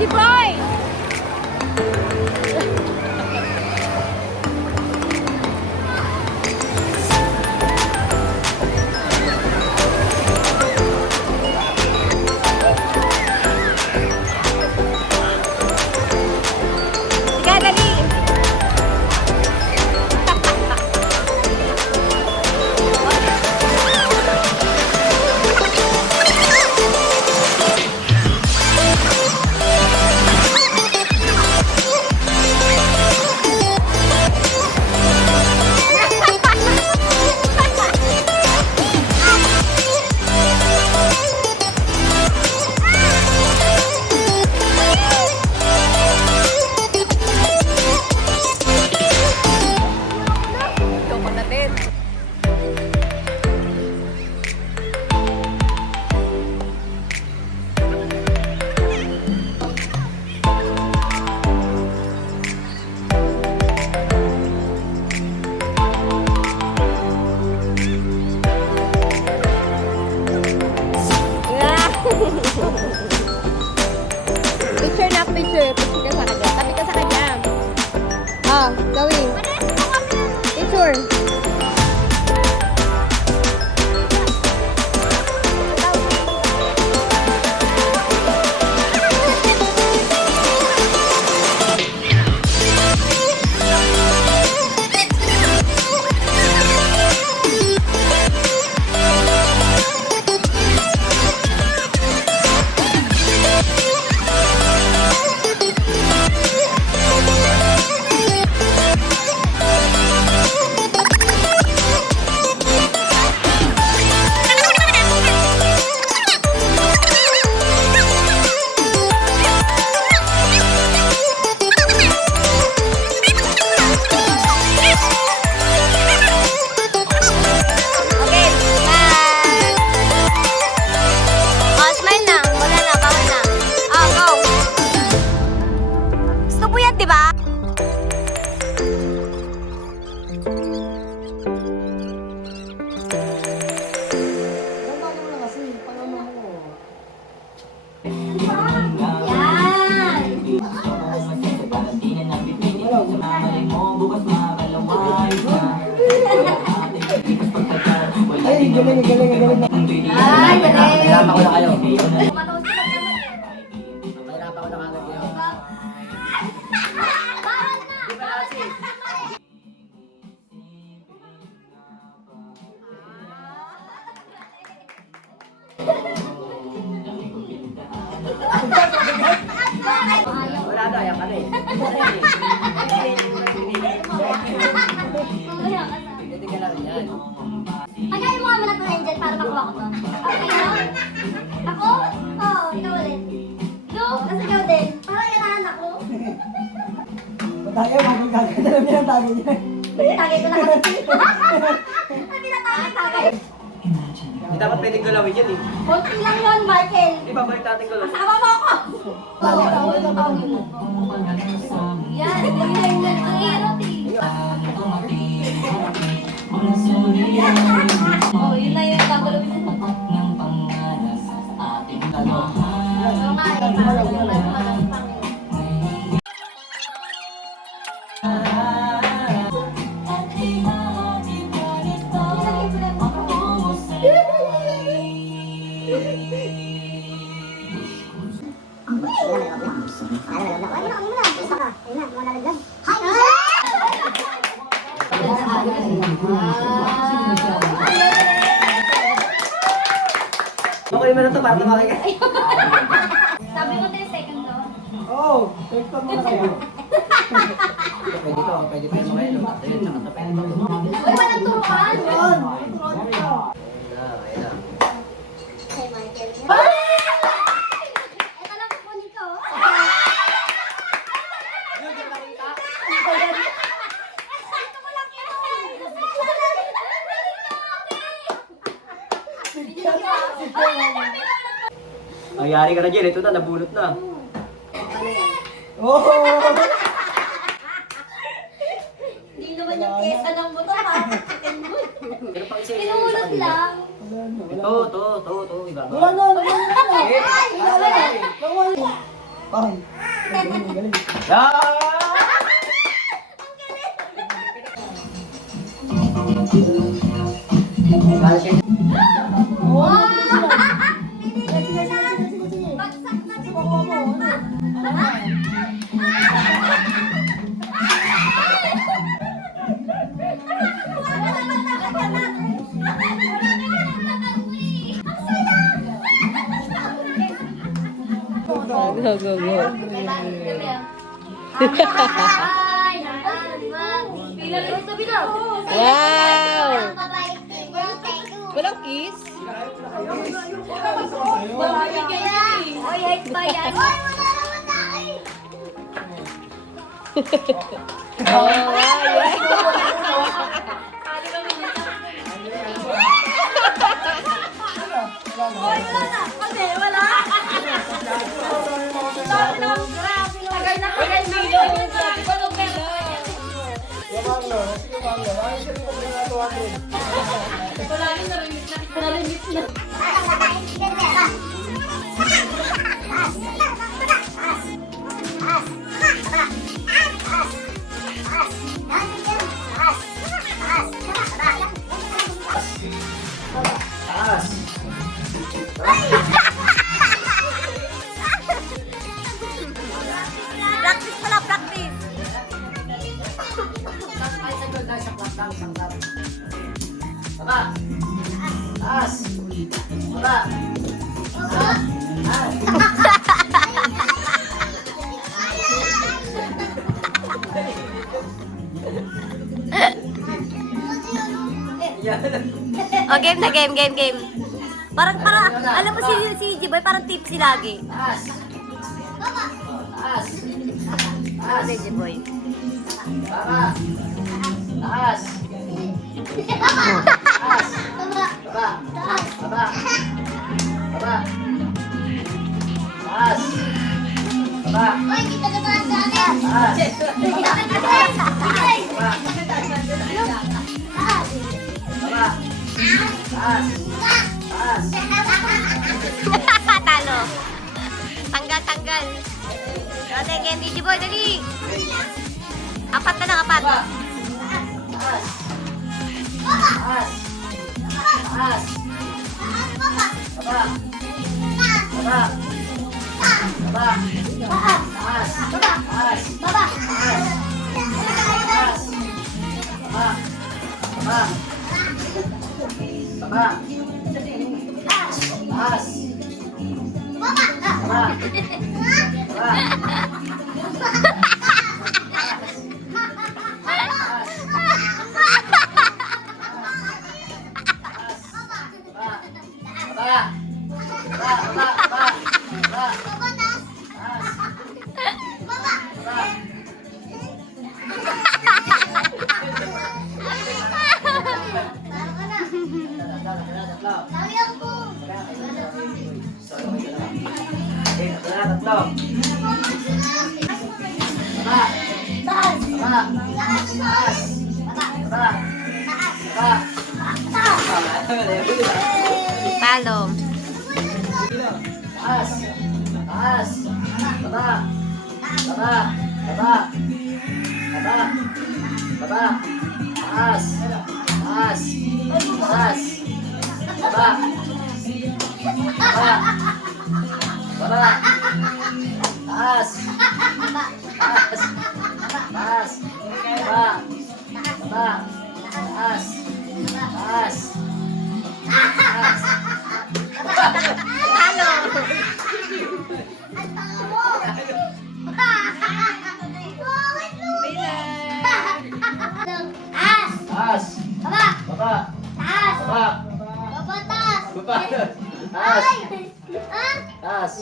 Daddy boy! Sige, dali! Ito natin. Picture na picture. Picture ka sa kanya. Tabi ka sa kanya. Ah, gawin. Picture. Ay, galing. Ay, galing. Hirapan ko na kayo. Hirapan ko na kagad kayo. Wala daw, yan ka na eh. Pwede ka lang yan. Pagkain mo kami na ito, Angel, para makuha ko to. Okay, no? Ako? Oo, ikaw ulit. No, kasi ikaw din. Parang ganahan ako. Tayo, magagagad na lang tagay niya. Tagay ko na kasi. Ang pinatagay-tagay. Hindi dapat pwedeng galawin yan eh. Konti lang yun, Michael. Di ba balik natin galawin? Kasama mo ako! Oo, tawag mo, tawag mo. Yan, yun na yung hirap eh. Oh, yun na yung gagalawin mo. Oo nga, eh, parang yun na yung Okay mo na ito, para tumakay ka. Sabi mo 3 seconds daw. Oo, take two muna kayo. Pwede to, pwede pa yung kayo. Ayun, tsaka sa pwede. Uy, walang turuan! Ayun. Hey, Michael. Ito lang kukunin ko. Ito mo lang ito. Nangyari ka na dyan, ito na, nabulot na. Ano yan? Oh! Hindi naman yung pyesa ng buto, ha? Pero pang isa Pinulot lang. Ito, iba. Wala na. Eh, Ay. Galing, galing. Para siya. Wow! Pinili na lang. Bagsak na si Go, go, go. Wow! Walang kiss? Oy, ay, ba yan? Oy, wala naman tayo. Oh, yeah. Oy, wala na. Kasi, wala. Tagal na tagal na. Taas. Practice pala, practice. Baba. Taas. Baba. Oh, game na, game. Parang, alam mo si Jiboy, parang tipsy lagi. Taas. Taas. Taas. Si Jiboy. Baba. Taas. Taas. Baba. Baba. Baba. Taas. Baba. Oy, kita na ba sa akin? Taas. Baba. Taas. Taas. Talo. Tanggal. Ate, game ni Jiboy, dali. Apat na lang, apat. Baba. Taas. Taas. Taas. Baba. Baba. Baba. Taas. Taas. Baba. Taas. Baba. Baba. Baba. Taas. Baba. Baba. Baba. Talo. Taas. Taas. Baba. Baba. Baba. Baba. Baba. Taas. Taas. Taas. Baba. Baba. Baba. Taas. Taas. Taas. Baba. Baba. Taas. Taas. Taas. Talo. Taas. Baba. Baba. Taas. Baba. Baba, taas. Baba. Taas. Ah? Taas.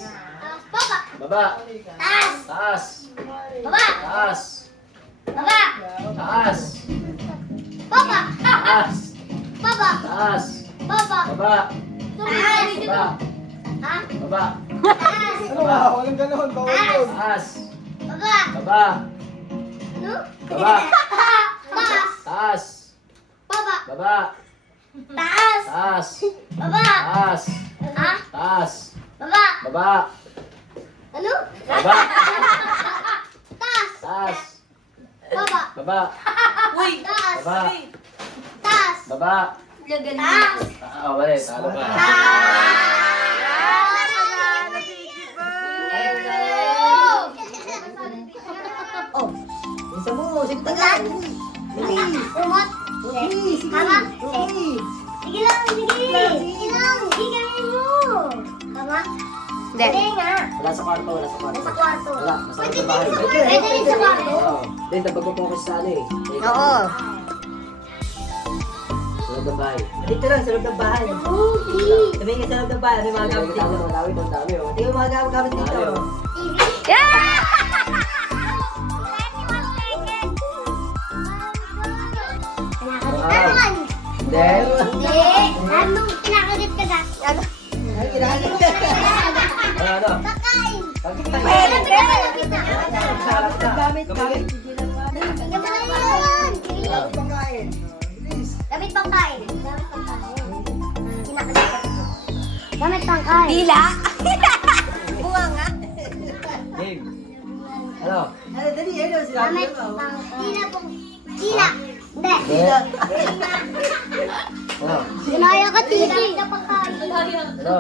Baba. Baba. Taas. Taas. Baba. Taas. Baba. Taas. Baba. Taas. Baba. Taas. Baba. Baba. Taas. Baba. Ha? Baba. Taas. Baba. Walang ganon, bawal yun. Taas. Baba. Baba. Ano? Baba. Taas. Taas. Baba. Baba. Taas. Taas. Baba. Taas. Ha? Taas. Baba. Baba. Ano? Baba. Taas. Taas. Baba. Baba. Uy! Taas. Baba. Taas. Baba. Taas. Mali. Talo ka. Oh. Isa mo. Sige tagal. Umot. Tama? Sige lang, sige. Sige lang. Sige mo. Tama? Hindi. Hindi nga. Wala sa kwarto. Wala sa kwarto. Nasa kwarto. Wala. Nasa loob ng bahay. Pwede rin sa kwarto. Oo. Then, napag-focus sa ano eh. Oo. Sa loob ng bahay. Dito lang, sa loob ng bahay. Movie. Sabi nga sa loob ng bahay, may mga gamit dito. Mga gamit. Ang dami oh. Tingnan mo mga gamit dito. Dami, oh. TV. Yeah! Kinakarit. Then, Hindi. Anong kinakarit ka na? Ano? Ay, kinakalap. ano? Kakain. Pagkakain. Gamit, gamit. Sige lang nga. Yung mga yan. Sige lang. Pagkain. Bilis. Gamit pang kain. Gamit pang kain. Kinakarit. Gamit pang kain. Dila? Bunga nga. Game. Ano? Ano, dali, ano, sinabi Gamit mo. pang Dila pong Dila. Hindi. Then, ano? Ginaya ka, Titi. Gamit pang kain. Ano?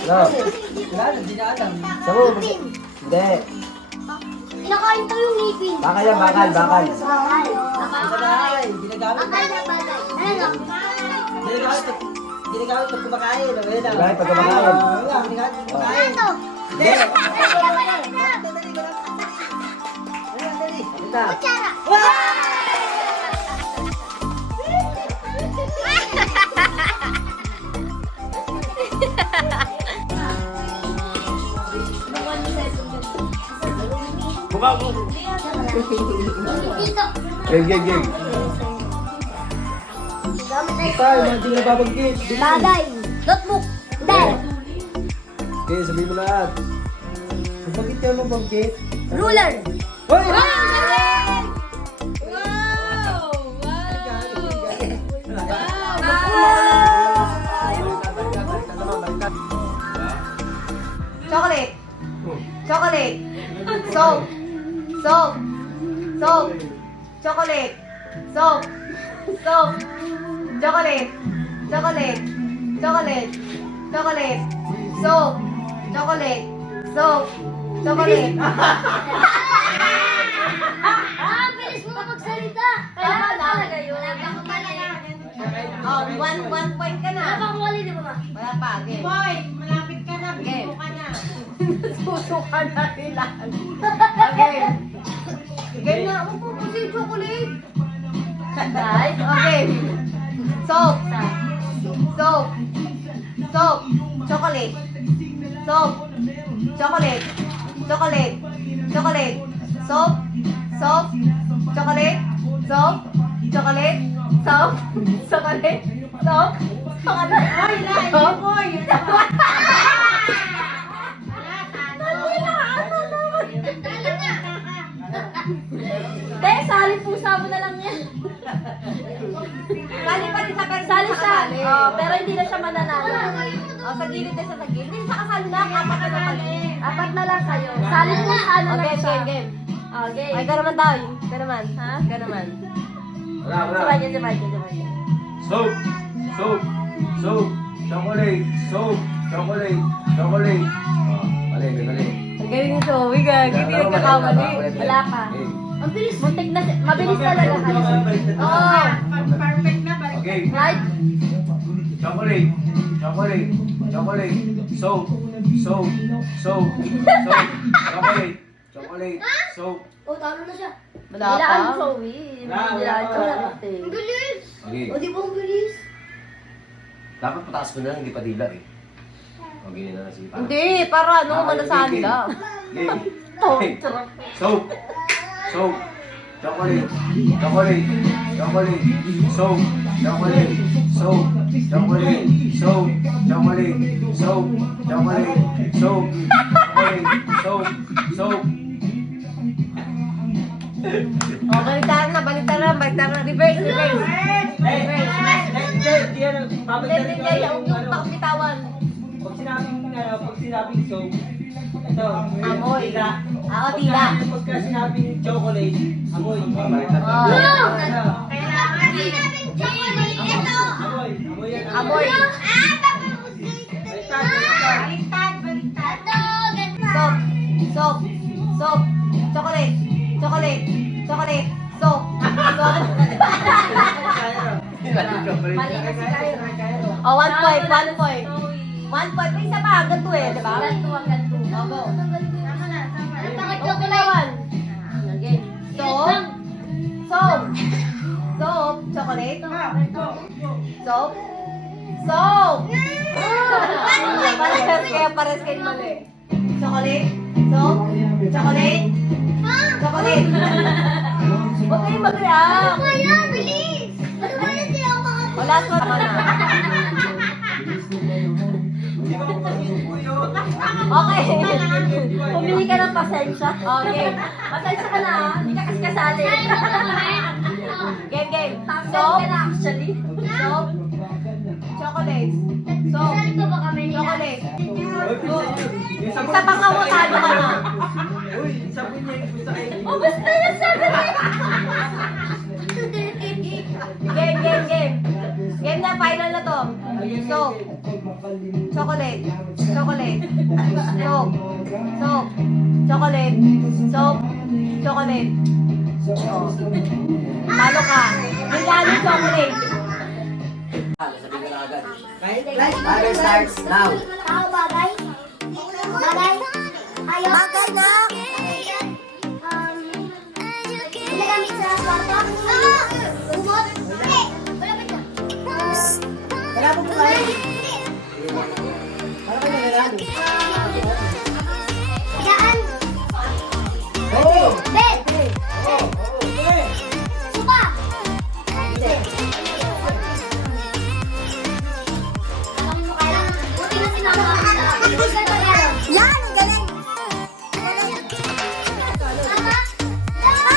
Ano? Wala, hindi na alam. Sa mo. Hindi. Kinakain ko yung ngipin. Bakal yan, bakal, bakal. Bakal. Sa bahay, ginagamit. Bakal na bagay. Ano? Ginagamit pag kumakain. Ano yun? Ginagamit pag kumakain. Wala, ginagamit pag kumakain. Ano to? Hindi. Ay, Dali, dali. Dali, dali. Kita. kutsara. Buka mo. Dito. Game. Gamit na Tay, mga di na babanggit. bagay. Notebook. Hindi. Okay, sabihin mo lahat. Bakit ka mo banggit? Ruler. Hoy! Chocolate. Chocolate. Soap. Soap. Soap. Chocolate. Soap. Soap. Chocolate. Chocolate. Chocolate. Chocolate. Soap. Chocolate. Soap. Chocolate. Bilis mo magsalita. Tama na. Wala pa akong mali. Oh, one point ka Wala pa na. akong mali, di ba ma? Wala pa. Game. Boy, malapit ka na. Game. Buto ka na. Susukan na nila. Okay. Game na. Ako po si chocolate. Right? Okay. Soap. Soap. Soap. Chocolate. Soap. Chocolate. Chocolate. Chocolate. Soap. Soap. Chocolate. Soap. Chocolate. Soap. Chocolate. Soap. Chocolate. Boy, lain Soap. mo. Yun na. Te, sali pusa mo na lang yan. Sali pa rin sa pero Sali siya. Oh, pero hindi na siya mananalo. Oh, sa gilid na sa gilid. Hindi, sa kasali lang. Apat na naman. Apat na lang kayo. Sali pusa na lang Okay, siya. game. Okay. Ay, ka naman tayo. Ka naman. Ha? Ka naman. Wala, Si Michael, si Michael, si Michael. Soap. Soap. Soap. Chocolate. Soap. Chocolate. Chocolate. Oh, mali. Ang galing ni Joey, gagi. Hindi nagkakamali. Wala pa. Ang bilis. Muntik na, mabilis talaga kayo. Oo. Perfect na. Balik. Okay. Right? Chocolate. Chocolate. Chocolate. Soap. Soap. Soap. Soap. Chocolate. Chocolate. Soap. Oh, talo na siya. Wala Nilaan pa. Joey. Nilaan Joey. Ang bilis. Okay. O, di ba ang bilis? Dapat pataas ko na lang, hindi pa dila eh. Okay na na si Parang. Hindi, para ano, manasahan lang. Game. Game. Soap. Soap. Chocolate. Chocolate. Chocolate. Soap. Chocolate. Soap. Chocolate. Soap. Chocolate. Soap. Chocolate. Soap. Chocolate. Soap. Soap. Oh, baliktaran na. Reverse. Hindi yan, Hindi, huwag yung pakitawan. Pag sinabi ano, pag sinabing soap, ito, Amoy. tila. Ako, tila. Pagka sinabing chocolate, amoy. Oh. Ano? Kailangan eh. Amoy. Amoy yan. Amoy. Baliktad, baliktad. Baliktad, baliktad. Soap. Soap. Soap. Chocolate. Chocolate. Chocolate. Soap. Soap. Mali kasi tayo. Oh, 1 point. 1 point. 1 point. May isa pa. Hanggang 2 eh, di ba? Hanggang 2. Hanggang 2. Oh, go. Tama na, tama na. Bakit chocolate? Again. Soap. Soap. Soap. Chocolate. Soap. Soap. Pares kayo mali. Chocolate. Soap. Chocolate. Chocolate. Huwag kayong mag-react. Bilis! Ano ba yan? Di ako makapag- O, last one. Tama na. Okay. Pumili ka ng pasensya. Okay. Pasensya ka na. Hindi ka kasi kasali. Game, game. Soap. Soap. Chocolate. Soap. Chocolate. Isa pang avocado ka na. Uy, sabi niya yung gusto kayo. Oh, basta na sabi na. Game, game, game. Game na, final na to. Soap. Chocolate. Chocolate. Soap. Soap. Chocolate. Soap. Chocolate. Oh. Talo ka. Regalo chocolate. Sabihin ko na agad. Right? Timer starts now. Tao bagay? Bagay? Ayaw? Bagay na? Ginagamit sa kwarto? Umot? Hindi! Wala ba dyan? Wala po po kayo. Para kayo nalalaan. Higaan? Oo! Bed? Oo! Okay! Sopa? Hindi. Alam mo kaya? Buti na sinama ako sa physical pangyayari. Yan! Ang galing! Tama?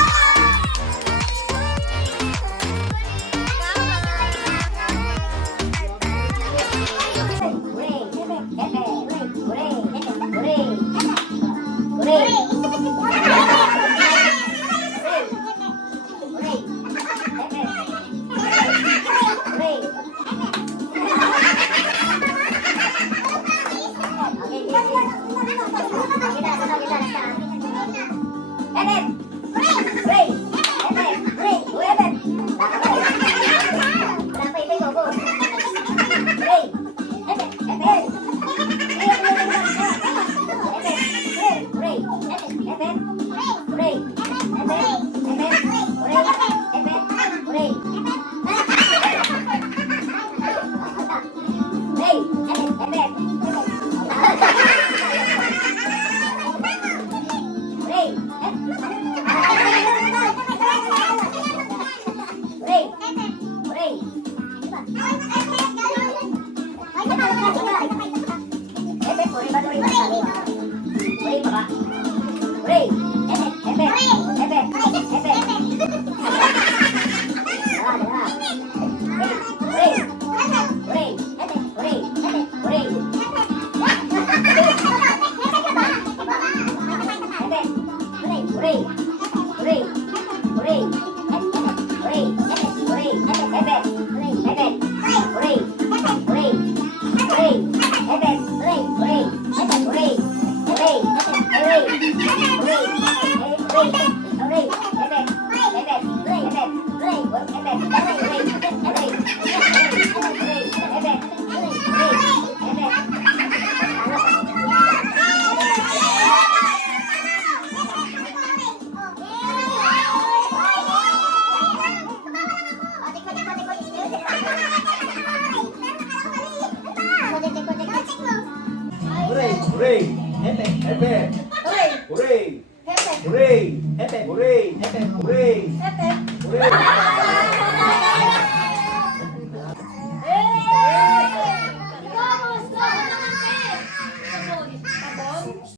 Hooray! Hooray! Hepe! Hepe! Hooray! Hooray! Hepe! Hooray! Hepe! Hooray! Hooray!